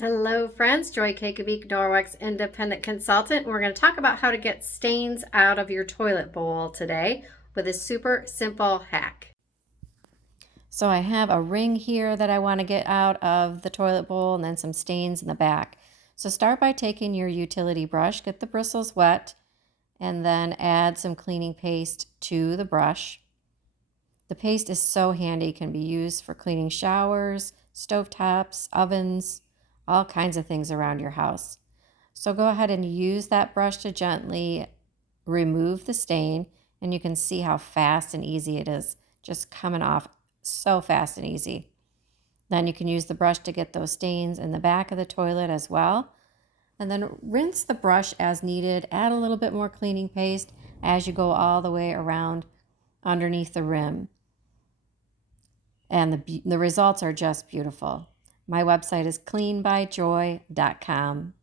Hello friends, Joy Kakavik, Norwex Independent Consultant. We're going to talk about how to get stains out of your toilet bowl today with a super simple hack. So I have a ring here that I want to get out of the toilet bowl and then some stains in the back. So start by taking your utility brush, get the bristles wet, and then add some cleaning paste to the brush. The paste is so handy, it can be used for cleaning showers, stovetops, ovens, all kinds of things around your house. So go ahead and use that brush to gently remove the stain, and you can see how fast and easy it is, just coming off so fast and easy. Then you can use the brush to get those stains in the back of the toilet as well. And then rinse the brush as needed, add a little bit more cleaning paste as you go all the way around underneath the rim. And the results are just beautiful. My website is cleanbyjoy.com.